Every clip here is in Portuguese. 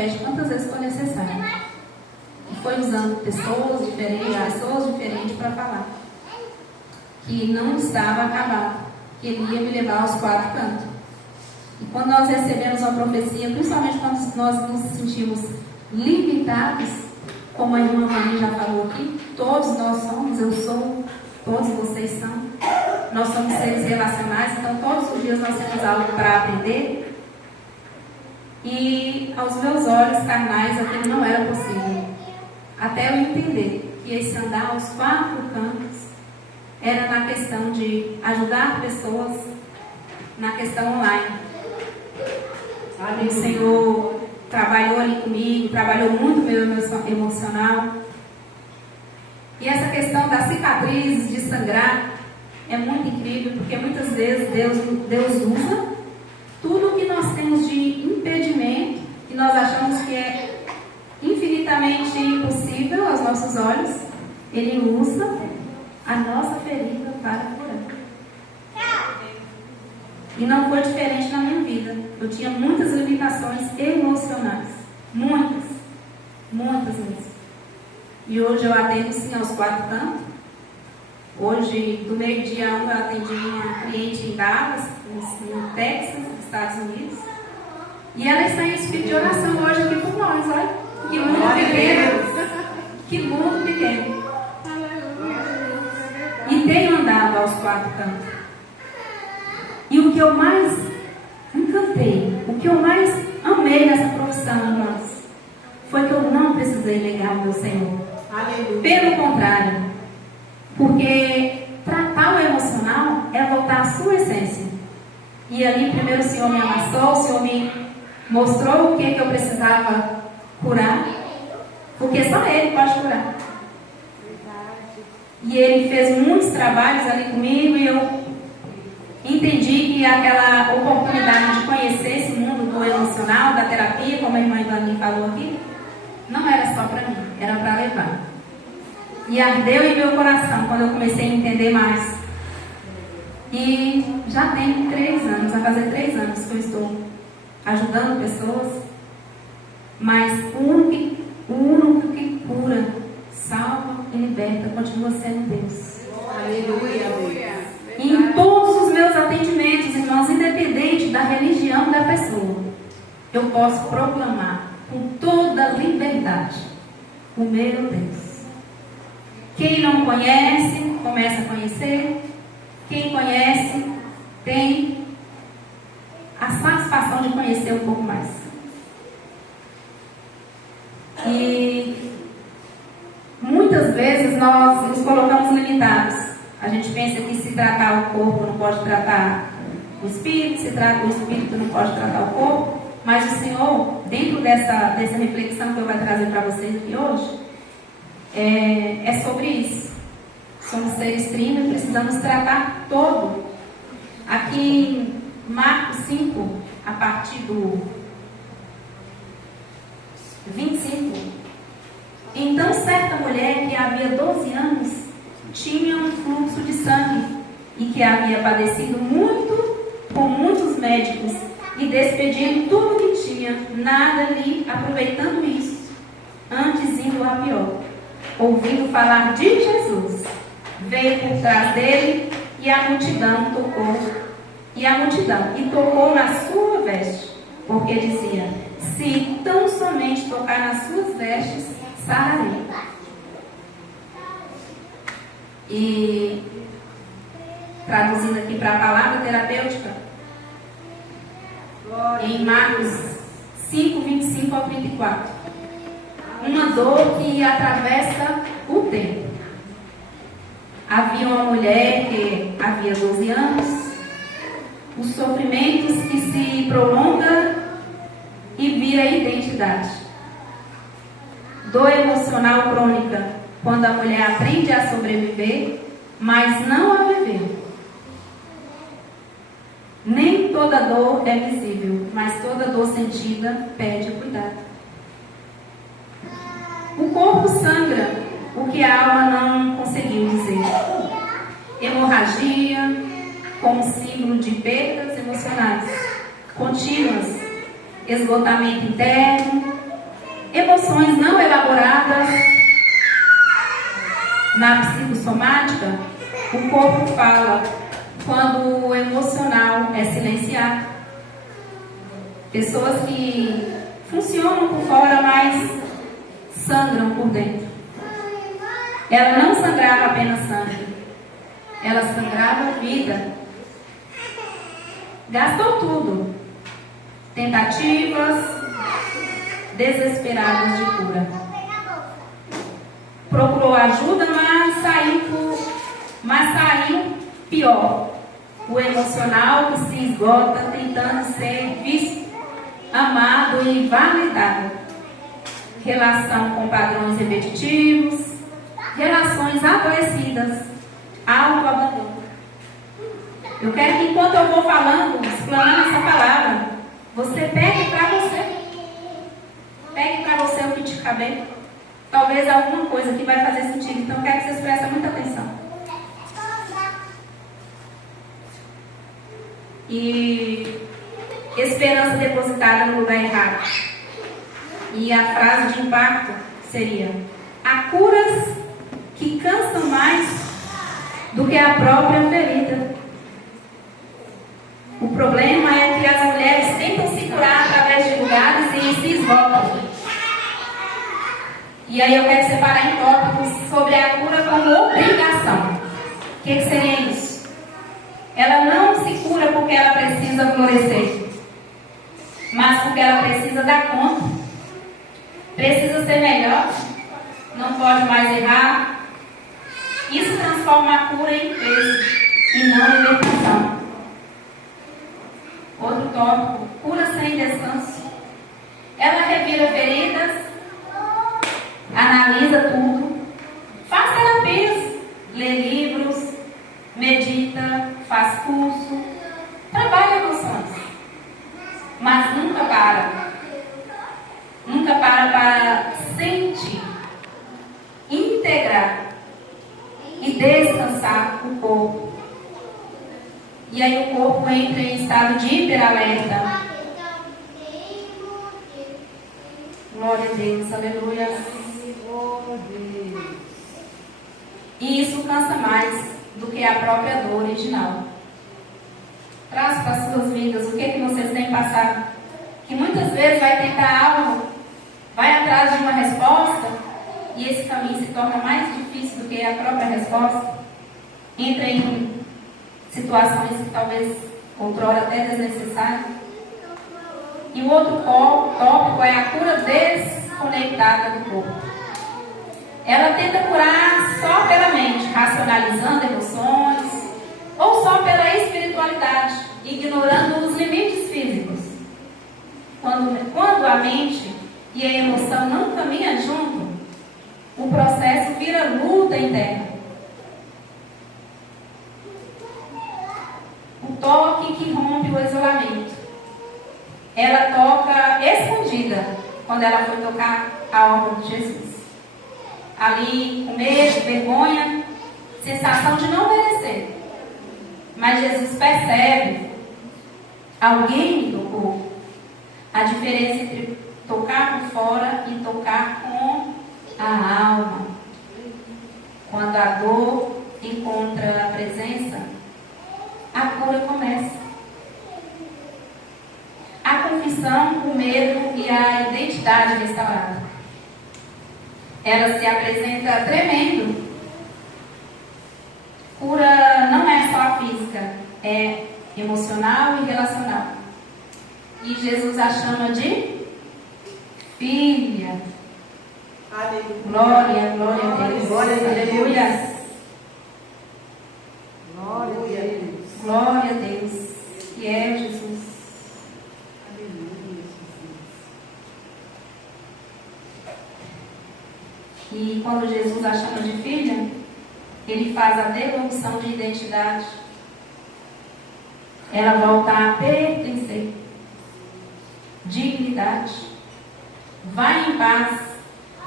repete quantas vezes for necessário. E foi usando pessoas diferentes para falar que não estava acabado, que ele ia me levar aos 4 cantos. E quando nós recebemos uma profecia, principalmente quando nós nos sentimos limitados, como a irmã Maria já falou aqui, todos nós somos, eu sou, todos vocês são, nós somos seres relacionais, então todos os dias nós temos algo para aprender. E aos meus olhos carnais aquilo não era possível, até eu entender que esse andar aos 4 cantos era na questão de ajudar pessoas na questão online. O Senhor trabalhou ali comigo, trabalhou muito meu emocional. E essa questão das cicatrizes, de sangrar, é muito incrível, porque muitas vezes Deus usa tudo que nós temos de impedimento, que nós achamos que é infinitamente impossível aos nossos olhos, Ele usa a nossa ferida para curar. E não foi diferente na minha vida. Eu tinha muitas limitações emocionais. Muitas mesmo. E hoje eu atendo sim aos 4 cantos. Hoje, do meio-dia a 1, eu atendi uma cliente em Dallas, no Texas, nos Estados Unidos. E ela está em espírito de oração hoje aqui por nós, olha. Que mundo pequeno. Que mundo pequeno. E tenho andado aos 4 cantos. E o que eu mais encantei, o que eu mais amei nessa profissão, irmãos, foi que eu não precisei negar o meu Senhor. Aleluia. Pelo contrário, porque tratar o emocional é voltar à sua essência. E ali primeiro o Senhor me amassou, o Senhor me mostrou o que eu precisava curar, porque só Ele pode curar. E Ele fez muitos trabalhos ali comigo e eu entendi que aquela oportunidade de conhecer esse mundo do emocional, da terapia, como a irmã Ivani falou aqui, não era só para mim, era para levar. E ardeu em meu coração quando eu comecei a entender mais. E já tem 3 anos, vai fazer 3 anos que eu estou ajudando pessoas, mas o único que cura, salva e liberta continua sendo Deus. Aleluia. E em todos os meus atendimentos, irmãos, independente da religião da pessoa, eu posso proclamar com toda liberdade o meu Deus. Quem não conhece, começa a conhecer. Quem conhece, tem a satisfação de conhecer um pouco mais. E muitas vezes nós nos colocamos limitados. A gente pensa que se tratar o corpo não pode tratar o espírito, se trata o espírito não pode tratar o corpo. Mas o Senhor, dentro dessa reflexão que eu vou trazer para vocês aqui hoje, é sobre isso. Somos seres trinos e precisamos tratar todo. Aqui em Marcos 5, a partir do 25. Então certa mulher que havia 12 anos tinha um fluxo de sangue e que havia padecido muito com muitos médicos e despedindo tudo que tinha, nada lhe aproveitando isso, antes indo a pior. Ouvindo falar de Jesus, veio por trás dele e a multidão tocou na sua veste, porque dizia: se tão somente tocar nas suas vestes, sararei. E traduzindo aqui para a palavra terapêutica, em Marcos 5, 25 ao 34, uma dor que atravessa o tempo. Havia uma mulher que havia 12 anos, os sofrimentos que se prolongam e vira identidade. Dor emocional crônica, quando a mulher aprende a sobreviver, mas não a viver. Nem toda dor é visível, mas toda dor sentida pede cuidado. O corpo sangra o que a alma não conseguiu dizer. Hemorragia, como símbolo de perdas emocionais contínuas, esgotamento interno, emoções não elaboradas na psicossomática, o corpo fala quando o emocional é silenciado. Pessoas que funcionam por fora, mas sangram por dentro. Ela não sangrava apenas sangue, ela sangrava vida. Gastou tudo. Tentativas desesperadas de cura. Procurou ajuda, mas saiu pior. O emocional que se esgota tentando ser visto, amado e validado. Relação com padrões repetitivos, relações adoecidas, autoabandono. Eu quero que enquanto eu vou falando, explanando essa palavra, você pegue para você. Pegue para você o que te caber. Talvez alguma coisa que vai fazer sentido. Então eu quero que vocês prestem muita atenção. E esperança depositada no lugar errado. E a frase de impacto seria: há curas que cansam mais do que a própria ferida. O problema é que as mulheres tentam se curar através de lugares e se esgotam. E aí eu quero separar em tópicos sobre a cura como obrigação. O que seria isso? Ela não se cura porque ela precisa florescer, mas porque ela precisa dar conta. Precisa ser melhor, não pode mais errar. Isso transforma a cura em peso e não em libertação. Outro tópico: cura sem descanso. Ela revira feridas, analisa tudo, faz terapias, lê livros, medita, faz curso, trabalha emoções, mas nunca para. Nunca para sentir, integrar e descansar o corpo. E aí o corpo entra em estado de hiperalerta. Glória a Deus, aleluia. E isso cansa mais do que a própria dor original. Traz para as suas vidas o que vocês têm passado. Que muitas vezes vai tentar algo, vai atrás de uma resposta, e esse caminho se torna mais difícil do que a própria resposta. Entra em situações que talvez outrora até desnecessárias. E o outro tópico é a cura desconectada do corpo. Ela tenta curar só pela mente, racionalizando emoções, ou só pela espiritualidade, ignorando os limites físicos. Quando a mente e a emoção não caminham junto, o processo vira luta interna. O toque que rompe o isolamento. Ela toca escondida quando ela foi tocar a obra de Jesus. Ali, com medo, vergonha, sensação de não merecer. Mas Jesus percebe: alguém me tocou. A diferença entre tocar por fora e tocar com a alma. Quando a dor encontra a presença, a cura começa. A confissão, o medo e a identidade restaurada. Ela se apresenta tremendo. Cura não é só física, é emocional e relacional. E Jesus a chama de filha. Aleluia. Glória, glória a Deus. Glória a Deus. Aleluia. Glória a Deus. Glória a Deus. Que é Jesus. Aleluia, Jesus. E quando Jesus a chama de filha, ele faz a devolução de identidade. Ela volta a pertencer. Dignidade. Vai em paz.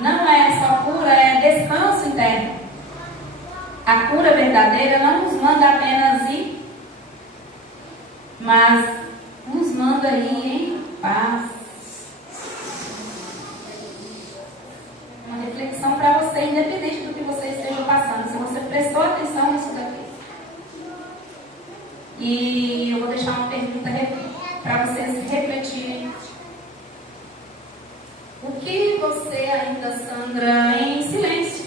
Não é só cura, é descanso interno. A cura verdadeira não nos manda apenas ir, mas nos manda ir em paz. reflexão para você, independente do que você esteja passando, se você prestou atenção nisso daqui. E eu vou deixar uma pergunta para vocês refletirem. O que você ainda sangra em silêncio,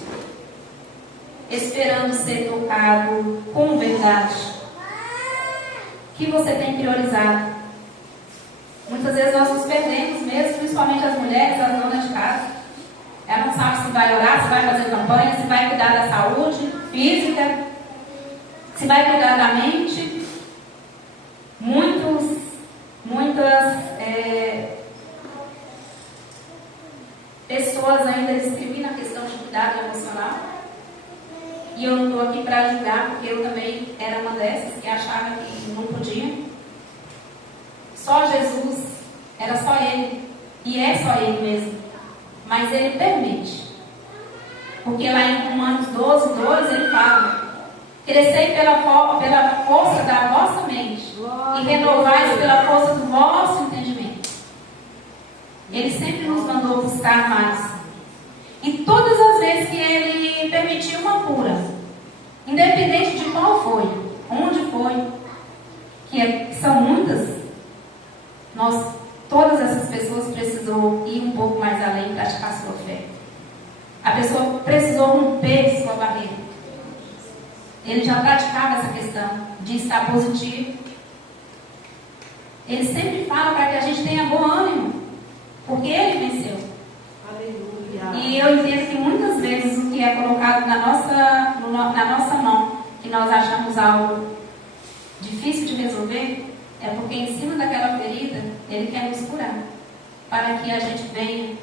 esperando ser tocado com verdade? O que você tem priorizado? Muitas vezes nós nos perdemos mesmo, principalmente as mulheres, as donas de casa. Ela não sabe se vai orar, se vai fazer campanha, se vai cuidar da saúde física, se vai cuidar da mente. Muitas pessoas ainda discriminam a questão de cuidado emocional. E eu não estou aqui para julgar, porque eu também era uma dessas que achava que não podia. Só Jesus, era só Ele, e é só Ele mesmo. Mas Ele permite. Porque lá em Romanos 12, Ele fala: crescei pela força da vossa mente e renovai pela força do vosso entendimento. Ele sempre nos mandou buscar mais. E todas as vezes que Ele permitiu uma cura, independente de qual foi, onde foi, que são muitas, todas essas pessoas precisam ir um pouco mais além e praticar sua fé. A pessoa precisou romper sua barreira. Ele já praticava essa questão de estar positivo. Ele sempre fala para que a gente tenha bom ânimo, porque Ele venceu. Aleluia. E eu entendo que muitas vezes o que é colocado na nossa mão, que nós achamos algo difícil de resolver, é porque em cima daquela ferida Ele quer nos curar, para que a gente venha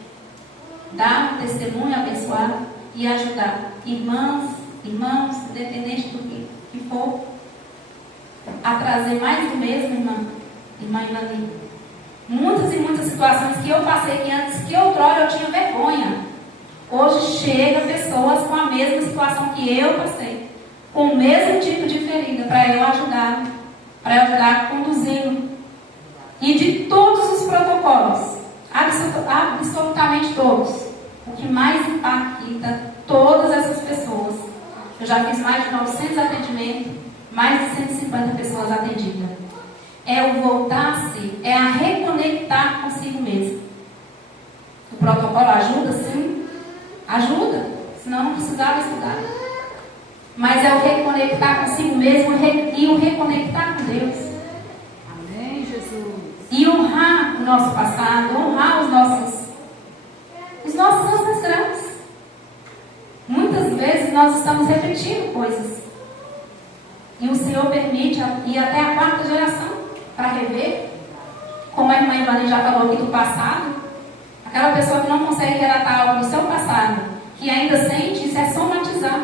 dar um testemunho abençoado e ajudar irmãos, independente do que for, a trazer mais do mesmo, irmã Ivani. Muitas e muitas situações que eu passei que antes, que outrora eu tinha vergonha. Hoje chega pessoas com a mesma situação que eu passei, com o mesmo tipo de ferida, para eu ajudar conduzindo. E de todos os protocolos, absolutamente todos, o que mais impacta todas essas pessoas, eu já fiz mais de 900 atendimentos, mais de 150 pessoas atendidas, é o voltar-se, é a reconectar consigo mesmo. O protocolo ajuda, sim, ajuda, senão não precisava estudar. Mas é o reconectar consigo mesmo e o reconectar com Deus. Amém, Jesus. E honrar o nosso passado, honrar os nossos ancestrais. Muitas vezes nós estamos repetindo coisas. E o Senhor permite ir até a 4ª geração para rever. Como a irmã Ivani já falou aqui do passado, aquela pessoa que não consegue relatar algo do seu passado, que ainda sente, isso é somatizar.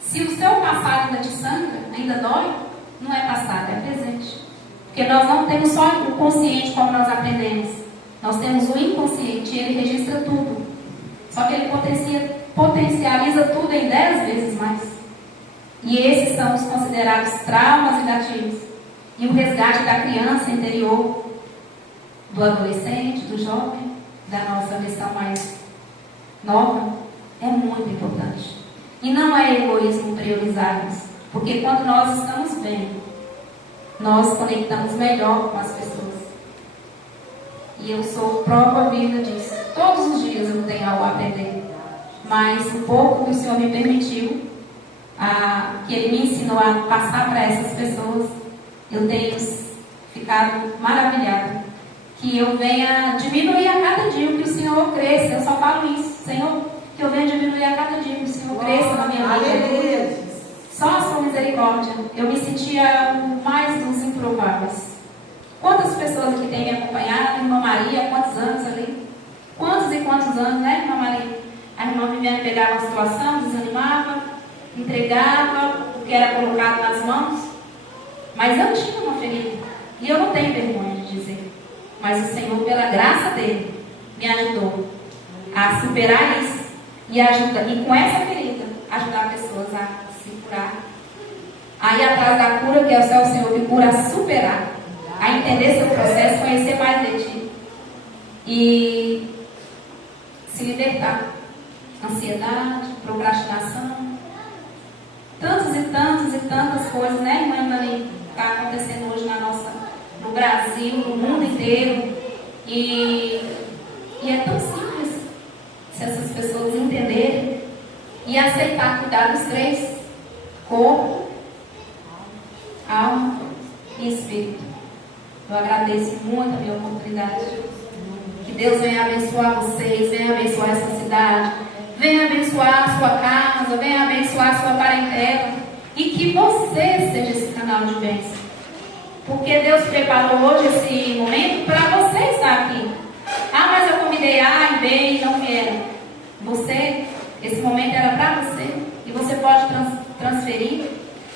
Se o seu passado ainda te sangra, ainda dói, não é passado, é presente. Porque nós não temos só o consciente como nós aprendemos. Nós temos o inconsciente e ele registra tudo. Só que ele potencializa tudo em 10 vezes mais. E esses são os considerados traumas e gatilhos. E o resgate da criança interior, do adolescente, do jovem, da nossa versão mais nova, é muito importante. E não é egoísmo priorizarmos, porque quando nós estamos bem, nós conectamos melhor com as pessoas. E eu sou prova viva disso. Todos os dias eu tenho algo a aprender. Mas o pouco que o Senhor me permitiu, que Ele me ensinou a passar para essas pessoas, eu tenho ficado maravilhada. Que eu venha diminuir a cada dia, que o Senhor cresça. Eu só falo isso, Senhor, que eu venha diminuir a cada dia, que o Senhor cresça na minha vida. Só a sua misericórdia. Eu me sentia mais dos improváveis. Quantas pessoas aqui têm me acompanhado? Irmã Maria, quantos anos ali? Quantos e quantos anos, né, irmã Maria? A irmã Viviane pegava a situação, desanimava, entregava o que era colocado nas mãos. Mas eu tinha uma ferida. E eu não tenho vergonha de dizer. Mas o Senhor, pela graça dele, me ajudou a superar isso. E com essa ferida, ajudar pessoas a se curar. Aí atrás da cura, que é o Senhor que cura, a superar. A entender seu processo, conhecer mais de ti. E se libertar. ansiedade, procrastinação. Tantos e tantos e tantas coisas, né, irmã Dani, está acontecendo hoje no Brasil, no mundo inteiro. E é tão simples se essas pessoas entenderem e aceitar cuidar dos três: corpo, alma e espírito. Eu agradeço muito a minha oportunidade. Que Deus venha abençoar vocês, venha abençoar essa cidade, venha abençoar a sua casa, venha abençoar a sua parentela, e que você seja esse canal de bênção. Porque Deus preparou hoje esse momento para você estar aqui. Ah, mas eu convidei A e B e não vieram. Esse momento era para você, e você pode transferir.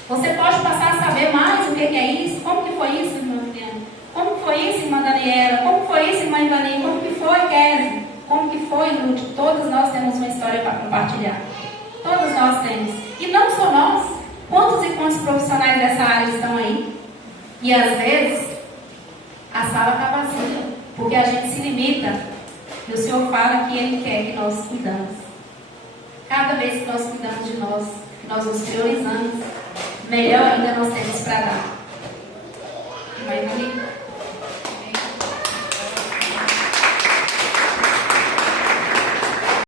Você pode passar a saber mais o que é isso. Como que foi isso, irmã Juliana? Como que foi isso, irmã Daniela? Como que foi isso, irmã Ivani? Como que foi, Kézia? Como que foi, Lúcio? Todos nós temos uma história para compartilhar. Todos nós temos. E não só nós. Quantos e quantos profissionais dessa área estão aí? E às vezes a sala está vazia, porque a gente se limita. E o Senhor fala que Ele quer que nós cuidamos. Cada vez que nós cuidamos de nós, que nós nos priorizamos, melhor ainda nós temos para dar.